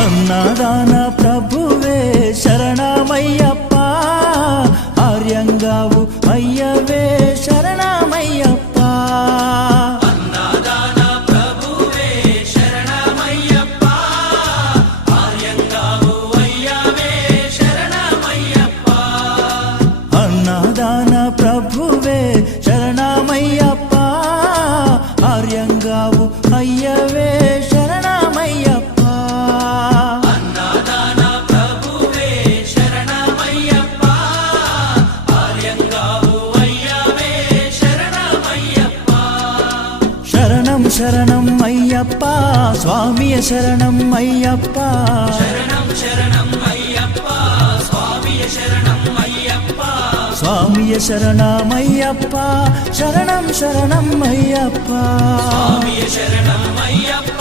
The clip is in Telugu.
అన్నదాన ప్రభువే శరణమయ్యప్ప, ఆర్యంగావు అయ్యవే శరణమయ్యప్ప. అన్నదాన ప్రభువే శరణమయ్యప్ప, ఆర్యంగావు అయ్యవే శరణమయ్యప్ప. అన్నదాన ప్రభువే శరణమయ్యప్ప, ఆర్యంగావు అయ్యవే శరణమయ్యప్ప. అన్నదాన ప్రభువే శరణమయ్యప్ప, ఆర్యంగావు అయ్యవే శరణమయ్యప్ప. శరణం శరణం అయ్యప్ప, స్వామియ శరణం అయ్యప్ప. శరణం శరణం అయ్యప్ప, స్వామియ శరణం అయ్యప్ప. స్వామియ శరణమయ్యప్ప, శరణం శరణం అయ్యప్ప. స్వామియ శరణం అయ్యప్ప.